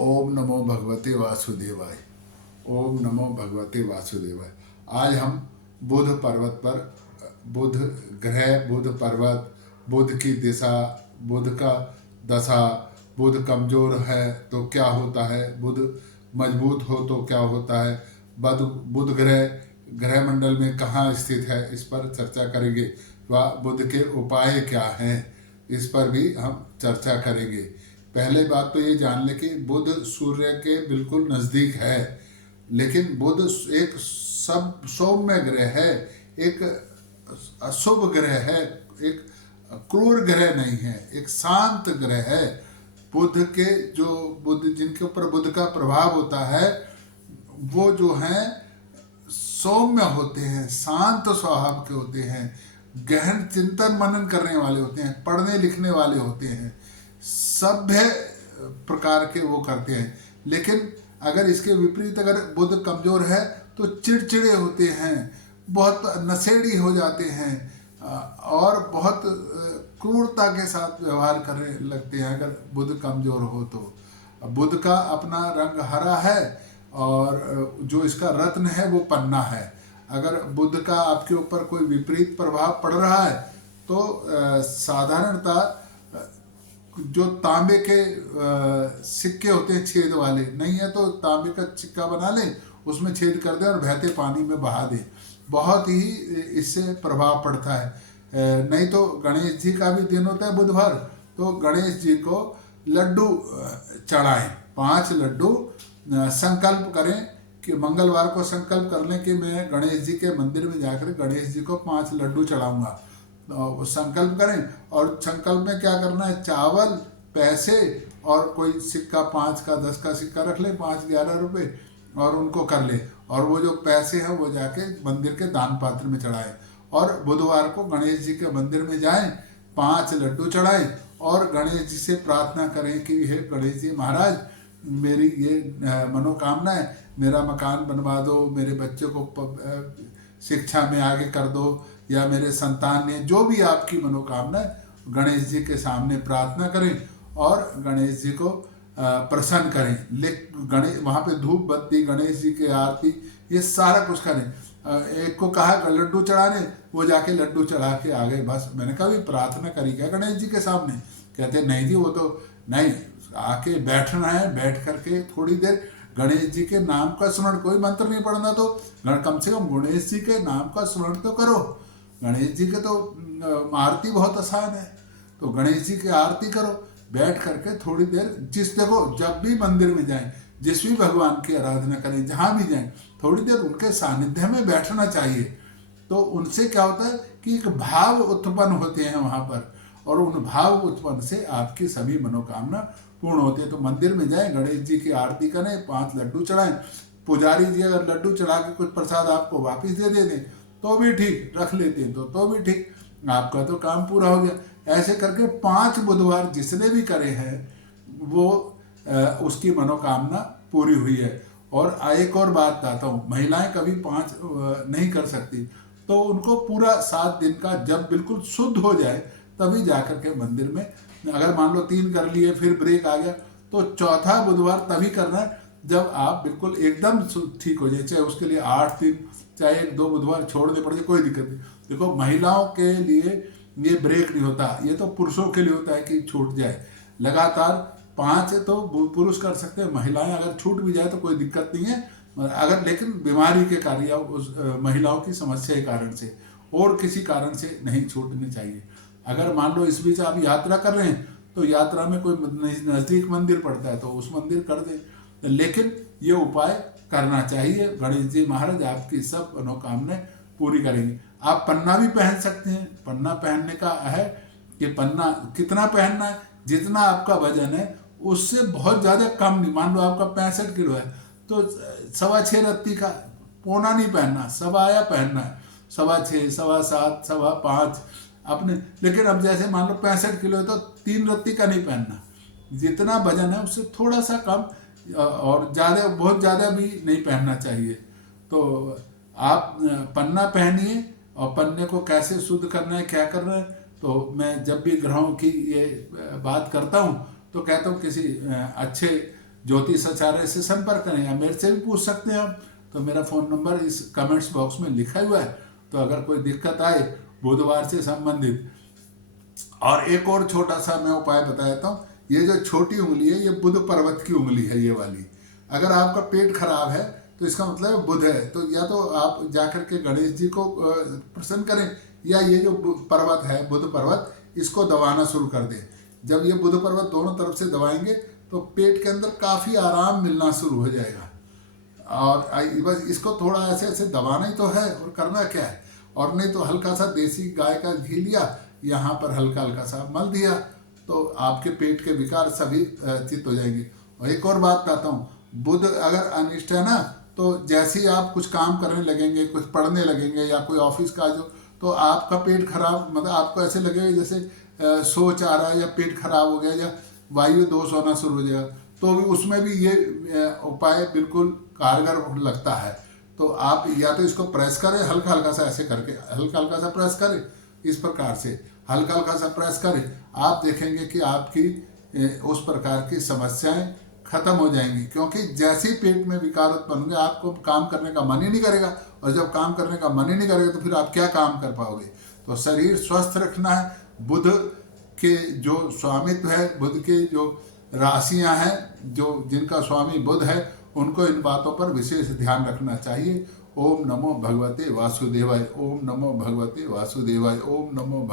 ओम नमो भगवते वासुदेवाय। ओम नमो भगवते वासुदेवाय। आज हम बुध पर्वत पर बुध ग्रह, बुध पर्वत, बुध की दिशा, बुध का दशा, बुध कमजोर है तो क्या होता है, बुध मजबूत हो तो क्या होता है, बुध बुध ग्रह ग्रह मंडल में कहाँ स्थित है, इस पर चर्चा करेंगे। व बुध के उपाय क्या हैं, इस पर भी हम चर्चा करेंगे। पहले बात तो ये जान लें कि बुध सूर्य के बिल्कुल नज़दीक है, लेकिन बुध एक सब सौम्य ग्रह है, एक अशुभ ग्रह है, एक क्रूर ग्रह नहीं है, एक शांत ग्रह है। बुध के जो बुध जिनके ऊपर बुध का प्रभाव होता है वो जो हैं सौम्य होते हैं, शांत स्वभाव के होते हैं, गहन चिंतन मनन करने वाले होते हैं, पढ़ने लिखने वाले होते हैं, सभ्य प्रकार के वो करते हैं। लेकिन अगर इसके विपरीत अगर बुध कमजोर है तो चिड़चिड़े होते हैं, बहुत नशेड़ी हो जाते हैं, और बहुत क्रूरता के साथ व्यवहार करने लगते हैं अगर बुध कमजोर हो तो। बुध का अपना रंग हरा है और जो इसका रत्न है वो पन्ना है। अगर बुध का आपके ऊपर कोई विपरीत प्रभाव पड़ रहा है तो साधारणतः जो तांबे के सिक्के होते हैं छेद वाले, नहीं है तो तांबे का सिक्का बना लें, उसमें छेद कर दें और बहते पानी में बहा दें, बहुत ही इससे प्रभाव पड़ता है। नहीं तो गणेश जी का भी दिन होता है बुधवार, तो गणेश जी को लड्डू चढ़ाएं, 5 लड्डू। संकल्प करें कि मंगलवार को संकल्प कर लें कि मैं गणेश जी के मंदिर में जाकर गणेश जी को 5 लड्डू चढ़ाऊंगा। संकल्प करें और संकल्प में क्या करना है, चावल, पैसे और कोई सिक्का 5 का 10 का सिक्का रख ले, 5-11 रुपए, और उनको कर ले, और वो जो पैसे हैं वो जाके मंदिर के दान पात्र में चढ़ाएं। और बुधवार को गणेश जी के मंदिर में जाएं, 5 लड्डू चढ़ाएं और गणेश जी से प्रार्थना करें कि हे गणेश जी महाराज, मेरी ये मनोकामना है, मेरा मकान बनवा दो, मेरे बच्चे को शिक्षा में आगे कर दो, या मेरे संतान ने, जो भी आपकी मनोकामना है गणेश जी के सामने प्रार्थना करें और गणेश जी को प्रसन्न करें। गणेश वहाँ पे धूप बत्ती, गणेश जी की आरती, ये सारा कुछ करें। एक को कहा लड्डू चढ़ाने, वो जाके लड्डू चढ़ा के आ गए, बस। मैंने कहा भी प्रार्थना करी क्या गणेश जी के सामने? कहते नहीं जी, वो तो नहीं, आके बैठना है, बैठ करके थोड़ी देर गणेश जी के नाम का स्मरण, कोई मंत्र नहीं पढ़ना तो कम से कम गणेश जी के नाम का स्मरण तो करो। गणेश जी के तो आरती बहुत आसान है, तो गणेश जी की आरती करो, बैठ करके थोड़ी देर। देखो, जब भी मंदिर में जाएं, जिस भी भगवान की आराधना करें, जहाँ भी जाएं, थोड़ी देर उनके सानिध्य में बैठना चाहिए। तो उनसे क्या होता है कि एक भाव उत्पन्न होते हैं वहाँ पर, और उन भाव उत्पन्न से आपकी सभी मनोकामना पूर्ण होती है। तो मंदिर में जाएं, गणेश जी की आरती करें, 5 लड्डू चढ़ाएं। पुजारी जी अगर लड्डू चढ़ा के कुछ प्रसाद आपको वापस दे दें तो भी ठीक, रख लेते हैं तो भी ठीक, आपका तो काम पूरा हो गया। ऐसे करके 5 बुधवार जिसने भी करे हैं वो उसकी मनोकामना पूरी हुई है। और एक और बात बताता हूँ, महिलाएं कभी 5 नहीं कर सकती, तो उनको पूरा 7 दिन का जब बिल्कुल शुद्ध हो जाए तभी जाकर के मंदिर में, अगर मान लो 3 कर लिए फिर ब्रेक आ गया, तो चौथा बुधवार तभी करना है जब आप बिल्कुल एकदम ठीक हो जाए। चाहे उसके लिए 8 दिन, चाहे 1-2 बुधवार छोड़ने पड़ जाए, कोई दिक्कत नहीं। देखो, महिलाओं के लिए ये ब्रेक नहीं होता, ये तो पुरुषों के लिए होता है कि छूट जाए। लगातार 5 तो पुरुष कर सकते हैं, महिलाएं अगर छूट भी जाए तो कोई दिक्कत नहीं है। अगर लेकिन बीमारी के कारण या उस महिलाओं की समस्या के कारण से, और किसी कारण से नहीं छूटनी चाहिए। अगर मान लो इस बीच आप यात्रा कर रहे हैं तो यात्रा में कोई नज़दीक मंदिर पड़ता है तो उस मंदिर कर दें, लेकिन ये उपाय करना चाहिए। गणेश जी महाराज आपकी सब मनोकामनाएं पूरी करेंगे। आप पन्ना भी पहन सकते हैं। पन्ना पहनने का है कि पन्ना कितना पहनना है, जितना आपका वजन है उससे बहुत ज़्यादा कम नहीं। मान लो आपका 65 किलो है तो 6.25 रत्ती का पौना नहीं पहनना, सवाया पहनना है, 6.25, 7.25, 5.25 अपने। लेकिन अब जैसे मान लो 65 किलो है तो 3 रत्ती का नहीं पहनना, जितना वजन है उससे थोड़ा सा कम, और ज़्यादा बहुत ज़्यादा भी नहीं पहनना चाहिए। तो आप पन्ना पहनिए। और पन्ने को कैसे शुद्ध करना है, क्या करना है, तो मैं जब भी ग्रहों की ये बात करता हूँ तो कहता हूँ किसी अच्छे ज्योतिषाचार्य से संपर्क करें, या मेरे से भी पूछ सकते हैं आप। तो मेरा फ़ोन नंबर इस कमेंट्स बॉक्स में लिखा हुआ है। तो अगर कोई दिक्कत आए बुधवार से संबंधित। और एक और छोटा सा मैं उपाय बता देता हूँ। ये जो छोटी उंगली है, ये बुध पर्वत की उंगली है, ये वाली। अगर आपका पेट खराब है तो इसका मतलब बुध है। तो या तो आप जाकर के गणेश जी को प्रसन्न करें, या ये जो पर्वत है बुध पर्वत, इसको दबाना शुरू कर दें। जब ये बुध पर्वत दोनों तरफ से दबाएंगे तो पेट के अंदर काफ़ी आराम मिलना शुरू हो जाएगा। और बस इसको थोड़ा ऐसे ऐसे दबाना ही तो है, और करना क्या है। और नहीं तो हल्का सा देसी गाय का घी लिया, यहाँ पर हल्का हल्का सा मल दिया, तो आपके पेट के विकार सभी चित हो जाएंगे। और एक और बात कहता हूँ, बुध अगर अनिष्ट है ना, तो जैसे ही आप कुछ काम करने लगेंगे, कुछ पढ़ने लगेंगे, या कोई ऑफिस का जो, तो आपका पेट खराब, मतलब आपको ऐसे लगेगा जैसे सोच आ रहा है, या पेट खराब हो गया, या वायु दोष होना शुरू हो जाएगा। तो भी उसमें भी ये उपाय बिल्कुल कारगर लगता है। तो आप या तो इसको प्रेस करें हल्का हल्का सा, ऐसे करके हल्का हल्का सा प्रेस करें, इस प्रकार से हल्का हल्का सा प्रेस करें, आप देखेंगे कि आपकी उस प्रकार की समस्याएं खत्म हो जाएंगी। क्योंकि जैसे ही पेट में विकार उत्पन्न होंगे, आपको काम करने का मन ही नहीं करेगा, और जब काम करने का मन ही नहीं करेगा तो फिर आप क्या काम कर पाओगे। तो शरीर स्वस्थ रखना है। बुध के जो स्वामित्व है, बुध के जो राशियां हैं, जो जिनका स्वामी बुध है, उनको इन बातों पर विशेष ध्यान रखना चाहिए। ओम नमो भगवते वासुदेवाय। ओम नमो भगवते वासुदेवाय। ओम नमो